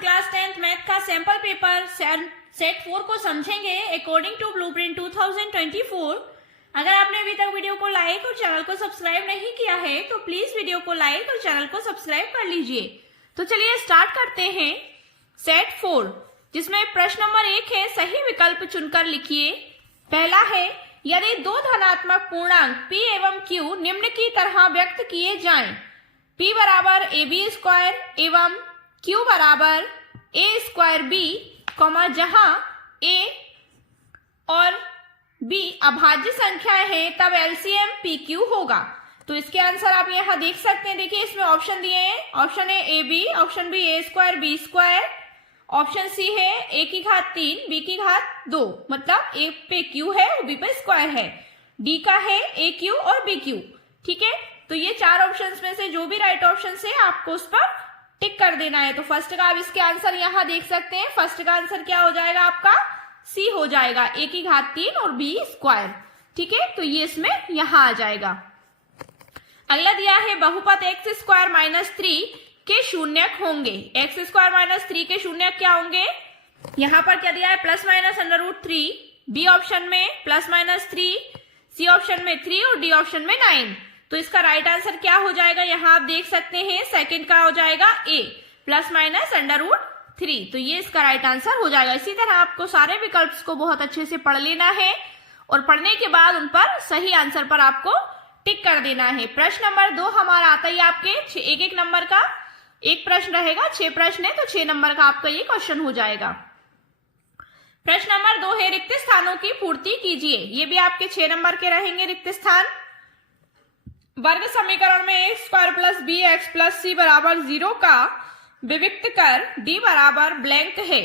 Class 10th math का sample paper set 4 को समझेंगे अकॉर्डिंग टू ब्लूप्रिंट 2024। अगर आपने अभी तक वीडियो को लाइक और चैनल को सब्सक्राइब नहीं किया है तो प्लीज वीडियो को लाइक और चैनल को सब्सक्राइब कर लीजिए। तो चलिए स्टार्ट करते हैं। सेट 4 जिसमें प्रश्न नंबर 1 है, सही विकल्प चुनकर लिखिए। पहला है, यदि दो धनात्मक पूर्णांक p एवं q निम्न की तरह व्यक्त किए जाएं, p बराबर ab स्क्वायर एवं q बराबर a स्क्वायर b, जहां a और b अभाज्य संख्याएं हैं, तब एलसीएम pq होगा। तो इसके आंसर आप यहां देख सकते हैं। देखिए इसमें ऑप्शन दिए हैं, option A A B, option B A square B square, option C है a की घात 3 b की घात 2, मतलब a पे q है और b पे स्क्वायर है, d का है a q और b q। ठीक है, तो ये चार ऑप्शंस में से जो भी राइट ऑप्शन है आपको उस पर टिक कर देना है। तो फर्स्ट का आप इसके आंसर यहां देख सकते हैं। फर्स्ट का आंसर क्या हो जाएगा आपका? सी हो जाएगा, a की घात 3 और b स्क्वायर। ठीक है, तो ये इसमें यहां आ जाएगा। अगला दिया है, बहुपद एक्स स्क्वायर माइनस 3 के शून्यक होंगे। एक्स स्क्वायर माइनस 3 के शून्यक क्या होंगे? यहां पर क्या दिया है? Plus minus under root 3, B option में प्लस माइनस 3, सी ऑप्शन में 3 और डी ऑप्शन में 9। तो इसका राइट आंसर क्या हो जाएगा? यहां आप देख सकते हैं, सेकंड का हो जाएगा ए, प्लस माइनस अंडर रूट 3। तो ये इसका राइट आंसर हो जाएगा। इसी तरह आपको सारे विकल्प को बहुत अच्छे से पढ़ लेना है और पढ़ने के बाद उन पर सही आंसर पर आपको टिक कर देना है। प्रश्न नंबर 2 हमारा आता है आपके एक एक नंबर का एक प्रश्न रहेगा, 6 प्रश्न है तो 6 नंबर का आपका ये क्वेश्चन हो जाएगा। प्रश्न नंबर 2 है, रिक्त स्थानों की पूर्ति कीजिए। ये भी आपके 6 नंबर के रहेंगे रिक्त स्थान। वर्ग समीकरण में x square plus b x plus c बराबर 0 का विविक्त कर डी बराबर ब्लैंक है,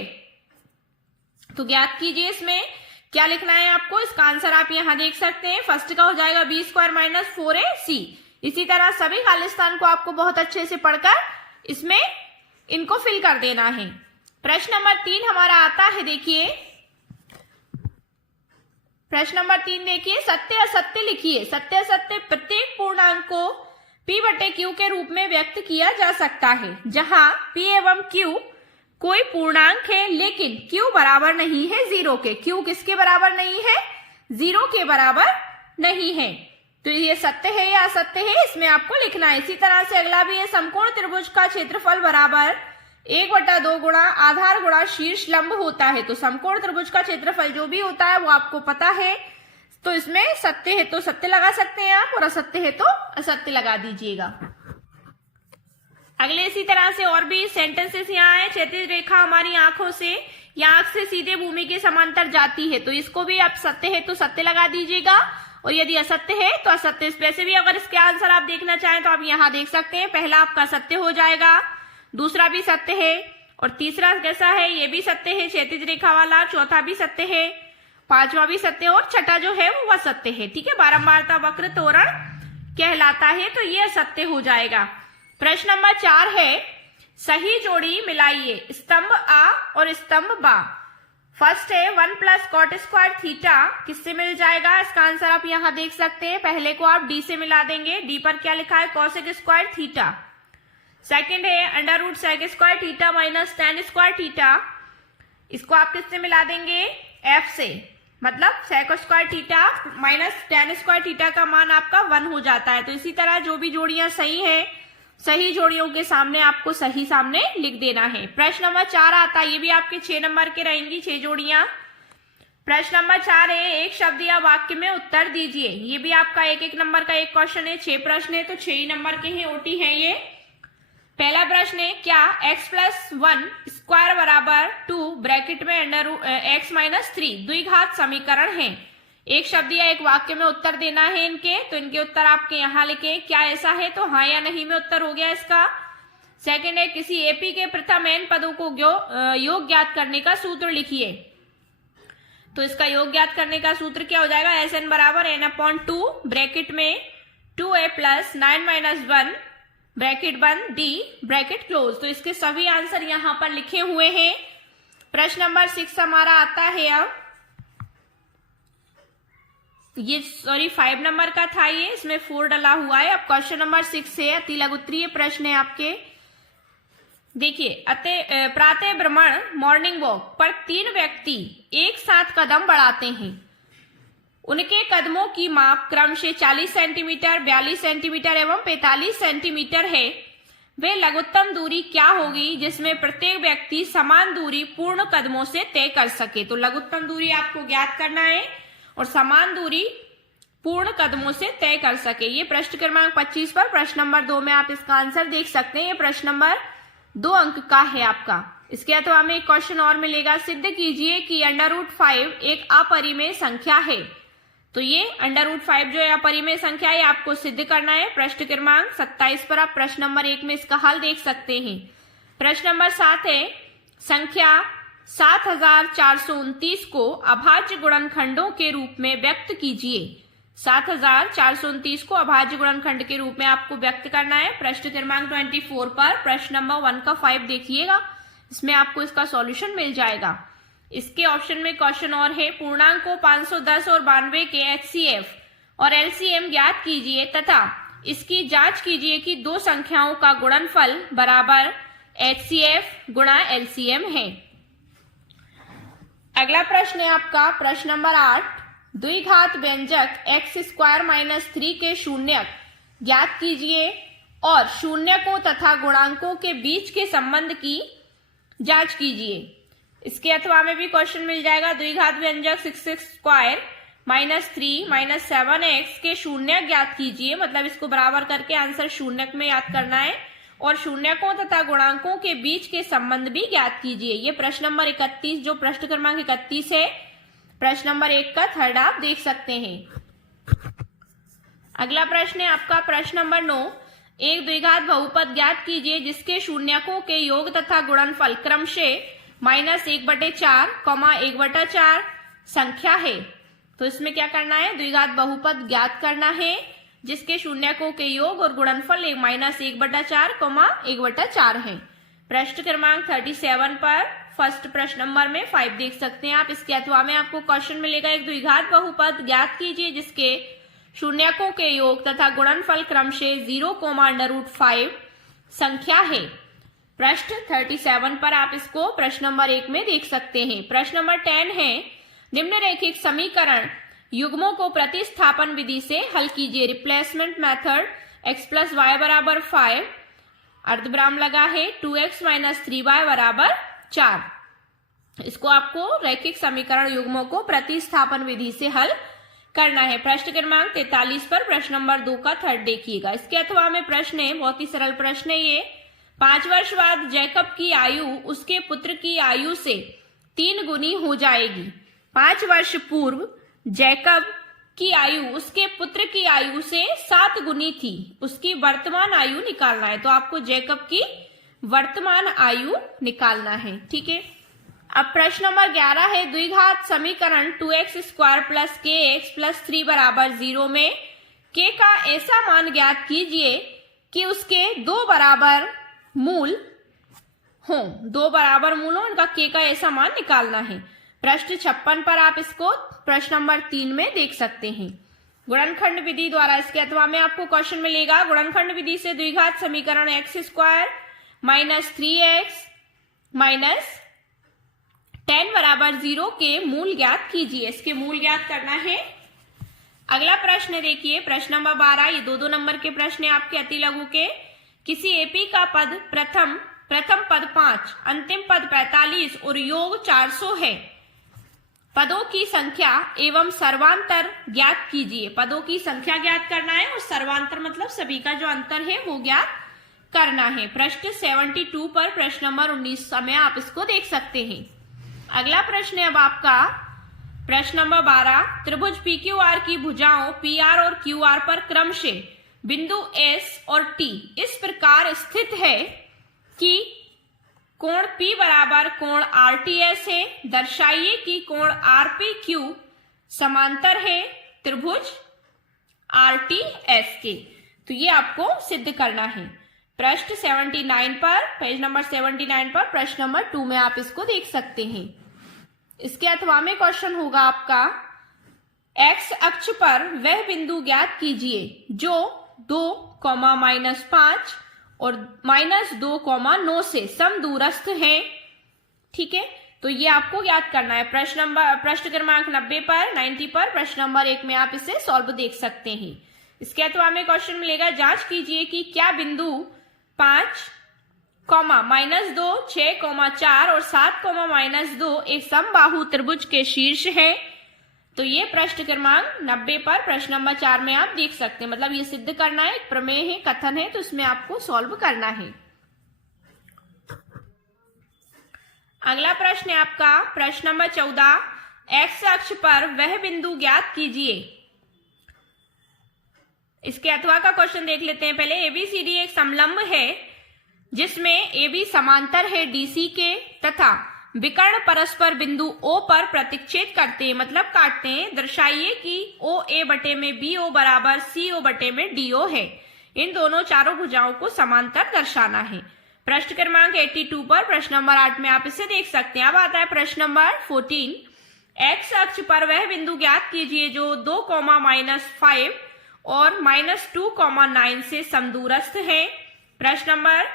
तो ज्ञात कीजिए। इसमें क्या लिखना है आपको? इसका आंसर आप यहां देख सकते हैं। फर्स्ट का हो जाएगा बी स्क्वायर माइनस 4ac। इसी तरह सभी खालिस्तान को आपको बहुत अच्छे से पढ़कर इसमें इनको फिल कर देना है। प्रश्न नंबर 3 हमारा आता है, देखिए प्रश्न नंबर 3 देखिए, सत्य असत्य लिखिए। सत्य असत्य प्रत्येक पूर्णांक को p बटे q के रूप में व्यक्त किया जा सकता है, जहां p एवं q कोई पूर्णांक है लेकिन q बराबर नहीं है 0 के। q किसके बराबर नहीं है? 0 के बराबर नहीं है। तो ये सत्य है या असत्य है, इसमें आपको लिखना है। इसी तरह से अगला भी है, समकोण त्रिभुज का क्षेत्रफल बराबर 1/2 गुणा आधार गुणा शीर्ष लंब होता है। तो समकोण त्रिभुज का क्षेत्रफल जो भी होता है वो आपको पता है। तो इसमें सत्य है तो सत्य लगा सकते हैं आप और असत्य है तो असत्य लगा दीजिएगा। अगले इसी तरह से और भी सेंटेंसेस यहाँ है। क्षैतिज रेखा हमारी आंखों से या आंख से सीधे भूमि के समांतर जाती है, तो इसको भी आप सत्य है तो सत्य लगा दीजिएगा और यदि असत्य है तो असत्य। वैसे भी अगर इसके आंसर आप देखना चाहें तो आप यहाँ देख सकते हैं। पहला आपका सत्य हो जाएगा, दूसरा भी सत्य है और तीसरा कैसा है? ये भी सत्य है, क्षैतिज रेखा वाला। चौथा भी सत्य है, पांचवा भी सत्य और छठा जो है वो असत्य है। ठीक है, बारंबारता वक्र तोरण कहलाता है, तो ये असत्य हो जाएगा। प्रश्न नंबर 4 है, सही जोड़ी मिलाइए। स्तंभ आ और स्तंभ बा। फर्स्ट है 1 प्लस कॉट स्क्वायर थीटा, किससे मिल जाएगा? इसका आंसर आप यहाँ देख सकते हैं। पहले को आप डी से मिला देंगे, डी पर क्या लिखा है? Cosec square theta. सेकंड है under root sec square theta minus tan square theta, इसको आप किससे मिला देंगे? एफ से, मतलब sec square theta minus tan square theta का मान आपका 1 हो जाता है। तो इसी तरह जो भी जोड़ियां सही है, सही जोड़ियों के सामने आपको सही सामने लिख देना है। प्रश्न नंबर 4 आता है, ये भी आपके 6 नंबर के रहेंगी 6 जोड़ियां। प्रश्न नंबर 4 है, एक शब्द या वाक्य में उत्तर दीजिए। ये भी आपका एक एक नंबर का एक क्वेश्चन है। 6 प्रश्न है तो 6 ही नंबर के हैं, ओटी है ये। पहला प्रश्न है, क्या x प्लस 1 स्क्वायर बराबर 2 ब्रैकेट में अंडर x माइनस 3 द्विघात समीकरण है? एक शब्द या एक वाक्य में उत्तर देना है इनके, तो इनके उत्तर आपके यहाँ लिखे। क्या ऐसा है? तो हाँ या नहीं में उत्तर हो गया इसका। सेकंड है, किसी एपी के प्रथम n पदों को योग ज्ञात करने का सूत्र लिखिए। तो इसका योग ज्ञात करने का सूत्र क्या हो जाएगा? SN बराबर n/2 ब्रैकेट में 2a प्लस 9 माइनस 1 ब्रैकेट बंद डी ब्रैकेट क्लोज। तो इसके सभी आंसर यहां पर लिखे हुए हैं। प्रश्न नंबर 6 हमारा आता है, अब ये 5 नंबर का था ये, इसमें 4 डला हुआ है। अब क्वेश्चन नंबर 6 है, अति लघु उत्तरीय प्रश्न है आपके। देखिए, प्रातः भ्रमण मॉर्निंग वॉक पर 3 व्यक्ति एक साथ कदम बढ़ाते हैं। उनके कदमों की माप क्रमशः 40 सेंटीमीटर, 42 सेंटीमीटर एवं 45 सेंटीमीटर है। वे लघुत्तम दूरी क्या होगी जिसमें प्रत्येक व्यक्ति समान दूरी पूर्ण कदमों से तय कर सके। तो लघुत्तम दूरी आपको ज्ञात करना है और समान दूरी पूर्ण कदमों से तय कर सके। ये प्रश्न क्रमांक 25 पर प्रश्न नंबर 2 में आप इसका आंसर देख सकते हैं। ये प्रश्न नंबर 2 अंक का है आपका। इसके अथवा हमें एक क्वेश्चन और मिलेगा, सिद्ध कीजिए कि √5 एक अपरिमेय संख्या है। तो ये √5 जो है अपरिमेय संख्या है, आपको सिद्ध करना है। प्रश्न क्रमांक 27 पर आप प्रश्न नंबर 1 में इसका हल देख सकते हैं। प्रश्न नंबर 7 है, संख्या 7429 को अभाज्य गुणनखंडों के रूप में व्यक्त कीजिए। 7429 को अभाज्य गुणनखंड के रूप में आपको व्यक्त करना है। प्रश्न क्रमांक 24 पर प्रश्न नंबर 1 का 5 देखिएगा, इसमें आपको इसका सॉल्यूशन मिल जाएगा। इसके ऑप्शन में क्वेश्चन और है, पूर्णांकों 510 और 92 के HCF और LCM ज्ञात कीजिए तथा इसकी जांच कीजिए कि दो संख्याओं का गुणनफल बराबर HCF गुणा LCM है। अगला प्रश्न है आपका प्रश्न नंबर 8, द्विघात व्यंजक x² - 3 के शून्यक ज्ञात कीजिए और शून्यकों तथा गुणांकों के बीच के संबंध की जांच कीजिए। इसके अथवा में भी क्वेश्चन मिल जाएगा, द्विघात व्यंजक 6x² - 3 - 7x के शून्यक ज्ञात कीजिए। मतलब इसको बराबर करके आंसर शून्यक में याद करना है और शून्यकों तथा गुणांकों के बीच के संबंध भी ज्ञात कीजिए। ये प्रश्न नंबर 31 जो प्रश्न क्रमांक 31 है, प्रश्न नंबर 1 का थर्ड आप देख सकते हैं। अगला प्रश्न है आपका प्रश्न नंबर 9, एक द्विघात बहुपद ज्ञात कीजिए जिसके शून्यकों के योग तथा गुणनफल क्रमशः -1/4, 1/4 संख्या है। तो इसमें क्या करना है, द्विघात बहुपद ज्ञात करना है जिसके शून्यकों के योग और गुणनफल -1/4, 1/4 है। प्रश्न क्रमांक 37 पर फर्स्ट प्रश्न नंबर में 5 देख सकते हैं आप। इसके अथवा में आपको क्वेश्चन मिलेगा, एक द्विघात बहुपद ज्ञात कीजिए जिसके शून्यकों के योग तथा गुणनफल क्रमशः 0, √5 संख्या है। प्रश्न 37 पर आप इसको प्रश्न नंबर 1 में देख सकते हैं। प्रश्न नंबर 10 है, निम्नरेखित समीकरण युग्मों को प्रतिस्थापन विधि से हल कीजिए। रिप्लेसमेंट मेथड x + y = 5, अर्धविराम लगा है, 2x - 3y = 4। इसको आपको रैखिक समीकरण युग्मों को प्रतिस्थापन विधि से हल करना है। प्रश्न क्रमांक 43 पर प्रश्न नंबर 2 का थर्ड देखिएगा। इसके अथवा में प्रश्न है, बहुत ही सरल प्रश्न है ये। 5 वर्ष बाद जैकब की आयु उसके पुत्र की आयु से 3 गुनी हो जाएगी। 5 वर्ष पूर्व जैकब की आयु उसके पुत्र की आयु से 7 गुनी थी। उसकी वर्तमान आयु निकालना है। तो आपको जैकब की वर्तमान आयु निकालना है, ठीक है। अब प्रश्न नंबर 11 है, द्विघात समीकरण 2x² + kx + 3 = 0 में k का ऐसा मान ज्ञात कीजिए कि उसके 2 बराबर मूल हो। 2 बराबर मूल हो, इनका k का ऐसा मान निकालना है। प्रश्न 56 पर आप इसको प्रश्न नंबर 3 में देख सकते हैं। गुणनखंड विधि द्वारा इसके अथवा में आपको क्वेश्चन मिलेगा, गुणनखंड विधि से द्विघात समीकरण x² - 3x - 10 = 0 के मूल ज्ञात कीजिए। इसके मूल ज्ञात करना है। अगला प्रश्न देखिए, प्रश्न नंबर 12, ये 2-2 नंबर के प्रश्न है आपके अति लघु के। किसी एपी का पद प्रथम पद 5, अंतिम पद 45 और योग 400 है। पदों की संख्या एवं सर्वांतर ज्ञात कीजिए। पदों की संख्या ज्ञात करना है और सर्वांतर मतलब सभी का जो अंतर है वो ज्ञात करना है। प्रश्न 72 पर प्रश्न नंबर 19 में आप इसको देख सकते हैं। अगला प्रश्न है अब आपका प्रश्न नंबर 12, त्रिभुज PQR की भुजाओं PR और QR पर क्रमशः बिंदु S और T इस प्रकार स्थित है कि कोण P बराबर कोण RTS है। दर्शाइए कि कोण RPQ समांतर है त्रिभुज RTS के। तो ये आपको सिद्ध करना है। प्रश्न 79 पर पेज नंबर 79 पर प्रश्न नंबर 2 में आप इसको देख सकते हैं। इसके अथवा में क्वेश्चन होगा आपका, x अक्ष पर वह बिंदु ज्ञात कीजिए जो 2, -5 और -2,9 से समदूरस्थ हैं। ठीक है, तो ये आपको याद करना है। प्रश्न क्रमांक 90 पर 90 पर प्रश्न नंबर 1 में आप इसे सॉल्व देख सकते हैं। इसके अथवा में क्वेश्चन मिलेगा, जांच कीजिए कि क्या बिंदु 5, -2, 6, 4 और 7, -2 एक समबाहु त्रिभुज के शीर्ष है। तो ये प्रश्न क्रमांक 90 पर प्रश्न नंबर 4 में आप देख सकते हैं। मतलब ये सिद्ध करना है, एक प्रमेय है, कथन है, तो इसमें आपको सॉल्व करना है। अगला प्रश्न है आपका प्रश्न नंबर 14, एक्स अक्ष पर वह बिंदु ज्ञात कीजिए। इसके अथवा का क्वेश्चन देख लेते हैं पहले। ABCD एक समलंब है जिसमें AB समांतर है DC के तथा विकर्ण परस्पर बिंदु O पर प्रतिच्छेद करते हैं, मतलब काटते हैं। दर्शाइए कि OA बटे में BO बराबर CO बटे में DO है। इन दोनों चारों भुजाओं को समांतर दर्शाना है। प्रश्न क्रमांक 82 पर प्रश्न नंबर 8 में आप इसे देख सकते हैं। अब आता है प्रश्न नंबर 14, एक्स अक्ष पर वह बिंदु ज्ञात कीजिए जो 2, -5 और -2,9 से समदूरस्थ है। प्रश्न नंबर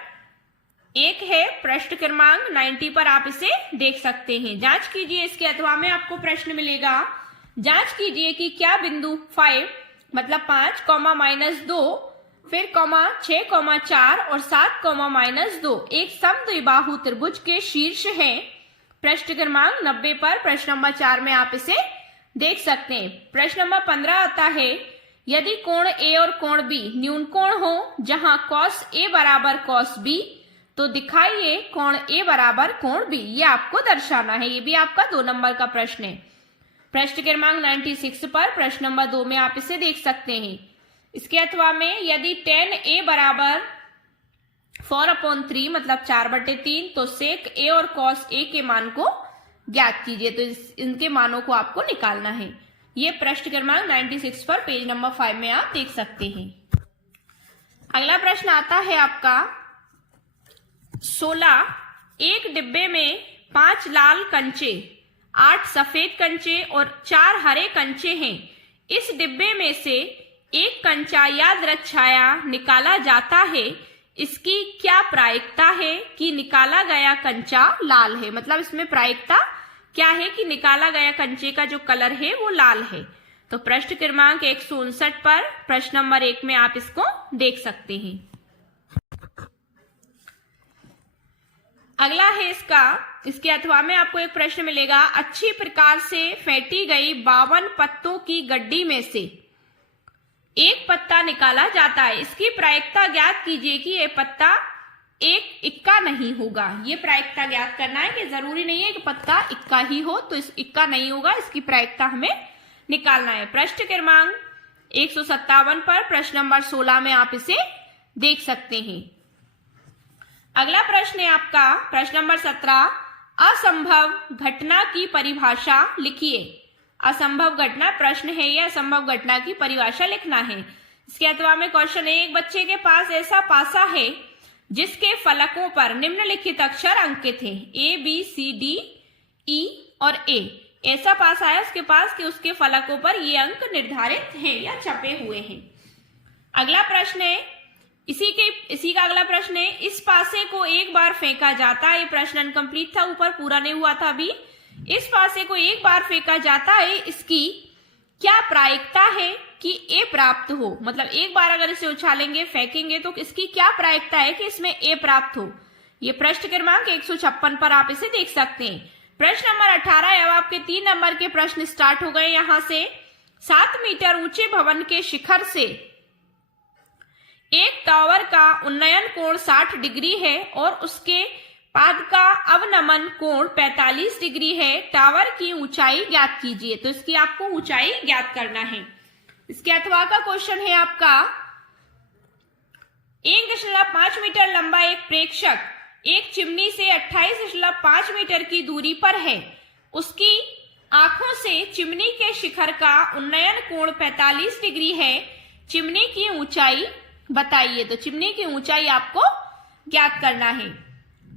1 है, प्रश्न क्रमांक 90 पर आप इसे देख सकते हैं। जांच कीजिए, इसके अथवा में आपको प्रश्न मिलेगा, जांच कीजिए कि क्या बिंदु 5 मतलब 5, -2 फिर 6, 4 और 7, -2 एक समद्विबाहु त्रिभुज के शीर्ष है। प्रश्न क्रमांक 90 पर प्रश्न नंबर 4 में आप इसे देख सकते हैं। प्रश्न नंबर 15 आता है, यदि कोण A और कोण B न्यून कोण हो जहां cos A बराबर cos B, तो दिखाइए कोण A बराबर कोण B। ये आपको दर्शाना है। ये भी आपका 2 नंबर का प्रश्न है। प्रश्न क्रमांक 96 पर प्रश्न नंबर 2 में आप इसे देख सकते हैं। इसके अथवा में यदि tan A बराबर 4/3 मतलब 4/3, तो sec A और cos A के मान को ज्ञात कीजिए। तो इनके मानों को आपको निकालना है। ये प्रश्न क्रमांक 96 पर पेज नंबर 5 में आप देख सकते हैं। अगला प्रश्न आता है आपका 16, एक डिब्बे में 5 लाल कंचे, 8 सफेद कंचे और 4 हरे कंचे हैं। इस डिब्बे में से एक कंचा यादृच्छिक छाया निकाला जाता है। इसकी क्या प्रायिकता है कि निकाला गया कंचा लाल है। मतलब इसमें प्रायिकता क्या है कि निकाला गया कंचे का जो कलर है वो लाल है। तो प्रश्न क्रमांक 159 पर प्रश्न नंबर 1 में आप इसको देख सकते हैं। अगला है इसके अथवा में आपको एक प्रश्न मिलेगा, अच्छी प्रकार से फेंटी गई 52 पत्तों की गड्डी में से एक पत्ता निकाला जाता है। इसकी प्रायिकता ज्ञात कीजिए कि यह पत्ता एक इक्का नहीं होगा। ये प्रायिकता ज्ञात करना है कि जरूरी नहीं है कि पत्ता इक्का ही हो, तो इस इक्का नहीं होगा, इसकी प्रायिकता हमें निकालना है। प्रश्न क्रमांक 157 पर प्रश्न नंबर 16 में आप इसे देख सकते हैं। अगला प्रश्न है आपका प्रश्न नंबर 17, असंभव घटना की परिभाषा लिखिए। असंभव घटना प्रश्न है, यह असंभव घटना की परिभाषा लिखना है। इसके अथवा में क्वेश्चन है, एक बच्चे के पास ऐसा पासा है जिसके फलकों पर निम्नलिखित अक्षर अंकित है, ABCDE और A। ऐसा पासा है उसके पास कि उसके फलकों पर ये अंक निर्धारित हैं या छपे हुए हैं। अगला प्रश्न है, इसी का अगला प्रश्न है, इस पासे को एक बार फेंका जाता है। ये प्रश्न अनकंप्लीट था, ऊपर पूरा नहीं हुआ था अभी। इस पासे को एक बार फेंका जाता है, इसकी क्या प्रायिकता है कि A प्राप्त हो। मतलब एक बार अगर इसे उछालेंगे, फेंकेंगे, तो इसकी क्या प्रायिकता है कि इसमें A प्राप्त हो। ये प्रश्न क्रमांक 156 पर आप इसे देख सकते हैं। प्रश्न नंबर 18, अब आपके 3 नंबर के प्रश्न स्टार्ट हो गए। यहां से 7 मीटर ऊंचे भवन के शिखर से एक टावर का उन्नयन कोण 60 डिग्री है और उसके पाद का अवनमन कोण 45 डिग्री है। टावर की ऊंचाई ज्ञात कीजिए। तो इसकी आपको ऊंचाई ज्ञात करना है। इसके अथवा का क्वेश्चन है आपका, 1.5 मीटर लंबा एक प्रेक्षक एक चिमनी से 28.5 मीटर की दूरी पर है। उसकी आंखों से चिमनी के शिखर का उन्नयन कोण 45 डिग्री है। चिमनी की ऊंचाई बताइए। तो चिमनी की ऊंचाई आपको ज्ञात करना है।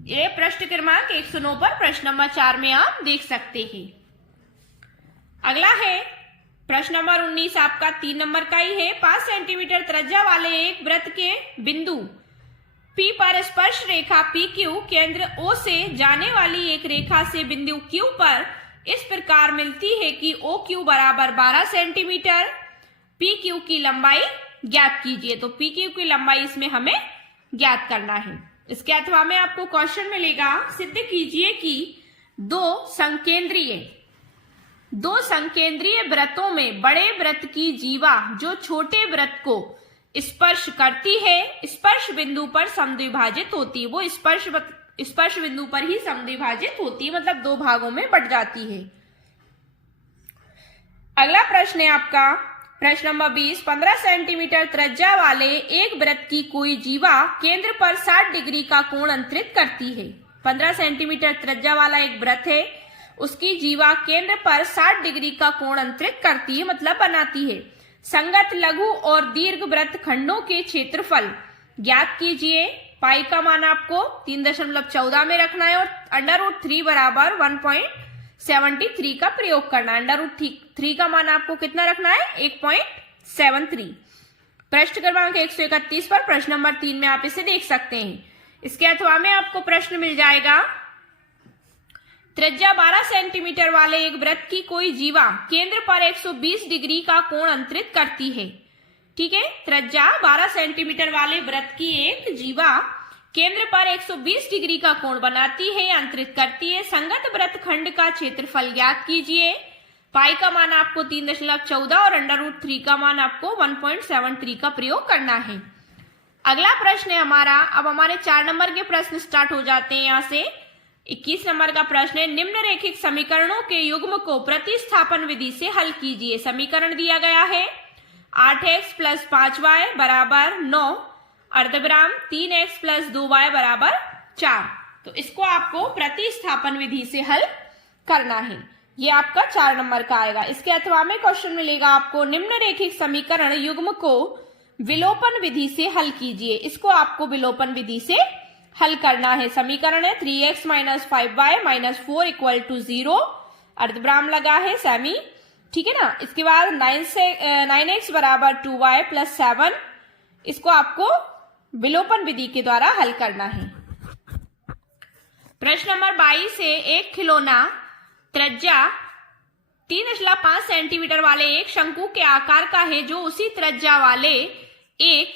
ये प्रश्न क्रमांक 109 पर प्रश्न नंबर 4 में आप देख सकते हैं। अगला है प्रश्न नंबर 19, आपका 3 नंबर का ही है। 5 सेंटीमीटर त्रिज्या वाले एक वृत्त के बिंदु P पर स्पर्श रेखा PQ केंद्र O से जाने वाली एक रेखा से बिंदु Q पर इस प्रकार मिलती है कि OQ बराबर 12 सेंटीमीटर। PQ की लंबाई ज्ञात कीजिए। तो PQ की लंबाई इसमें हमें ज्ञात करना है। इसके अथवा में आपको क्वेश्चन मिलेगा, सिद्ध कीजिए कि दो संकेंद्रीय वृत्तों में बड़े वृत्त की जीवा जो छोटे वृत्त को स्पर्श करती है स्पर्श बिंदु पर समद्विभाजित होती है। वो स्पर्श बिंदु पर ही समद्विभाजित होती है, मतलब दो भागों में बट जाती है। अगला प्रश्न है आपका प्रश्न नंबर 20। 15 सेंटीमीटर त्रिज्या वाले एक वृत्त की कोई जीवा केंद्र पर 60 डिग्री का कोण अंतरित करती है। 15 सेंटीमीटर त्रिज्या वाला एक वृत्त है, उसकी जीवा केंद्र पर 60 डिग्री का कोण अंतरित करती है, मतलब बनाती है। संगत लघु और दीर्घ वृत्त खंडों के क्षेत्रफल ज्ञात कीजिए। पाई का मान आपको 3.14 में रखना है और √3 बराबर 1.73 का प्रयोग करना है। √3 का मान आपको कितना रखना है? 1.73। प्रश्न क्रमांक 131 पर प्रश्न नंबर 3 में आप इसे देख सकते हैं। इसके अथवा में आपको प्रश्न मिल जाएगा, त्रिज्या 12 सेंटीमीटर वाले एक वृत्त की कोई जीवा केंद्र पर 120 डिग्री का कोण अंतरित करती है। ठीक है, त्रिज्या 12 सेंटीमीटर वाले वृत्त की एक जीवा केंद्र पर 120 डिग्री का कोण बनाती है, अंतरित करती है। संगत वृत्त खंड का क्षेत्रफल ज्ञात कीजिए। पाई का मान आपको 3.14 और √3 का मान आपको 1.73 का प्रयोग करना है। अगला प्रश्न है हमारा, अब हमारे 4 नंबर के प्रश्न स्टार्ट हो जाते हैं। यहाँ से 21 नंबर का प्रश्न है, निम्नरेखित समीकरणों के युग्म को प्रतिस्थापन विधि से हल कीजिए। समीकरण दिया गया है 8x + 5y बराबर 9 अर्धविराम 3x + 2y बराबर 4। तो इसको आपको प्रतिस्थापन विधि से हल करना है। ये आपका 4 नंबर का आएगा। इसके अथवा में क्वेश्चन मिलेगा आपको, निम्नरेखिक समीकरण युग्म को विलोपन विधि से हल कीजिए। इसको आपको विलोपन विधि से हल करना है। समीकरण है 3x - 5y - 4 = 0 अर्धविराम लगा है सेमी। ठीक है ना। इसके बाद 9x बराबर 2y + 7, इसको आपको विलोपन विधि के द्वारा हल करना है। प्रश्न नंबर 22 है, एक खिलौना त्रिज्या 3.5 सेंटीमीटर वाले एक शंकु के आकार का है जो उसी त्रिज्या वाले एक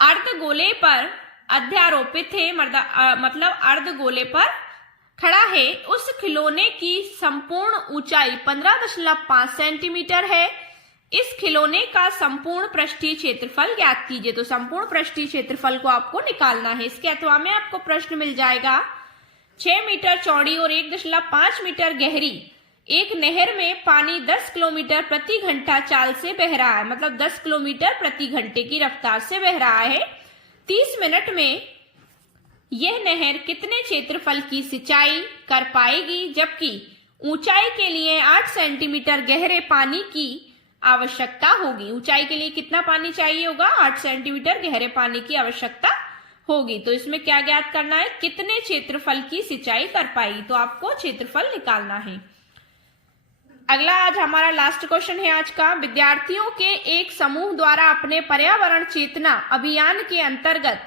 अर्धगोले पर अध्यारोपित है, मतलब अर्धगोले पर खड़ा है। उस खिलौने की संपूर्ण ऊंचाई 15.5 सेंटीमीटर है। इस खिलौने का संपूर्ण पृष्ठीय क्षेत्रफल ज्ञात कीजिए। तो संपूर्ण पृष्ठीय क्षेत्रफल को आपको निकालना है। इसके अथवा में आपको प्रश्न मिल जाएगा, 6 मीटर चौड़ी और 1.5 मीटर गहरी एक नहर में पानी 10 किलोमीटर प्रति घंटा चाल से बह रहा है, मतलब 10 किलोमीटर प्रति घंटे की रफ्तार से बह रहा है। 30 मिनट में यह नहर कितने क्षेत्रफल की सिंचाई कर पाएगी, जबकि ऊंचाई के लिए 8 सेंटीमीटर गहरे पानी की आवश्यकता होगी। ऊंचाई के लिए कितना पानी चाहिए होगा? 8 सेंटीमीटर गहरे पानी की आवश्यकता होगी। तो इसमें क्या ज्ञात करना है? कितने क्षेत्रफल की सिंचाई कर पाएगी। तो आपको क्षेत्रफल निकालना है। अगला आज हमारा लास्ट क्वेश्चन है आज का, विद्यार्थियों के एक समूह द्वारा अपने पर्यावरण चेतना अभियान के अंतर्गत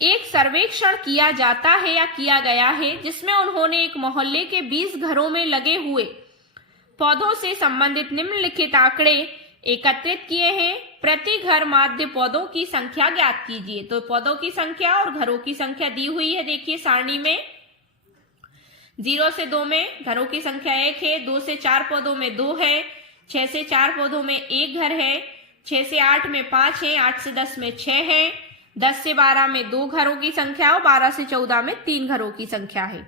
एक सर्वेक्षण किया जाता है या किया गया है, जिसमें उन्होंने एक मोहल्ले के 20 घरों में लगे हुए पौधों से संबंधित निम्नलिखित आंकड़े एकत्रित किए हैं। प्रति घर माध्य पौधों की संख्या ज्ञात कीजिए। तो पौधों की संख्या और घरों की संख्या दी हुई है, देखिए सारणी में। 0 से 2 में घरों की संख्या 1 है, 2 से 4 पौधों में 2 है, 6 से 4 पौधों में 1 घर है, 6 से 8 में 5 है, 8 से 10 में 6 है, 10 से 12 में 2 घरों की संख्या और 12 से 14 में 3 घरों की संख्या है।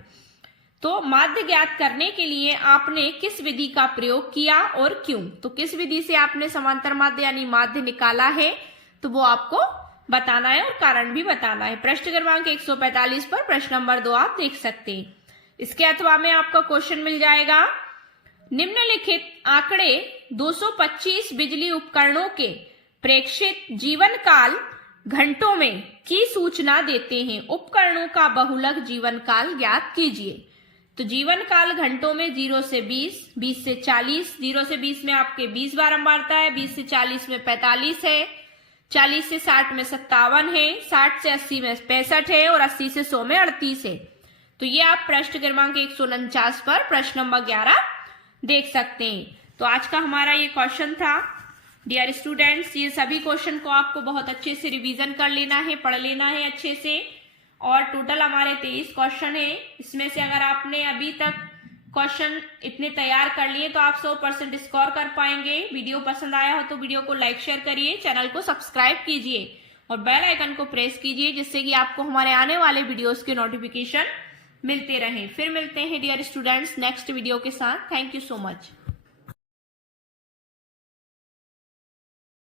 तो माध्य ज्ञात करने के लिए आपने किस विधि का प्रयोग किया और क्यों? तो किस विधि से आपने समांतर माध्य यानी माध्य निकाला है, तो वो आपको बताना है और कारण भी बताना है। प्रश्न क्रमांक 145 पर प्रश्न नंबर 2 आप देख सकते हैं। इसके अथवा में आपका क्वेश्चन मिल जाएगा, निम्नलिखित आंकड़े 225 बिजली उपकरणों के प्रेक्षित जीवन काल घंटों में की सूचना देते हैं। उपकरणों का बहुलक जीवन काल ज्ञात कीजिए। तो जीवन काल घंटों में 0 से 20, 20 से 40, 0 से 20 में आपके 20 बारंबारता है, 20 से 40 में 45 है, 40 से 60 में 57 है, 60 से 80 में 65 है और 80 से 100 में 38 है। तो ये आप पृष्ठ क्रमांक 149 पर प्रश्न नंबर 11 देख सकते हैं। तो आज का हमारा ये क्वेश्चन था। डियर स्टूडेंट्स, ये सभी क्वेश्चन को आपको बहुत अच्छे से रिवीजन कर लेना है, पढ़ लेना है अच्छे से। और टोटल हमारे 23 क्वेश्चन है। इसमें से अगर आपने अभी तक क्वेश्चन इतने तैयार कर लिए तो आप 100% स्कोर कर पाएंगे। वीडियो पसंद आया हो तो वीडियो को लाइक शेयर करिए, चैनल को सब्सक्राइब कीजिए और बेल आइकन को प्रेस कीजिए, जिससे कि आपको हमारे आने वाले वीडियोस के नोटिफिकेशन मिलते रहें। फिर मिलते हैं डियर स्टूडेंट्स नेक्स्ट वीडियो के साथ। Thank you so much.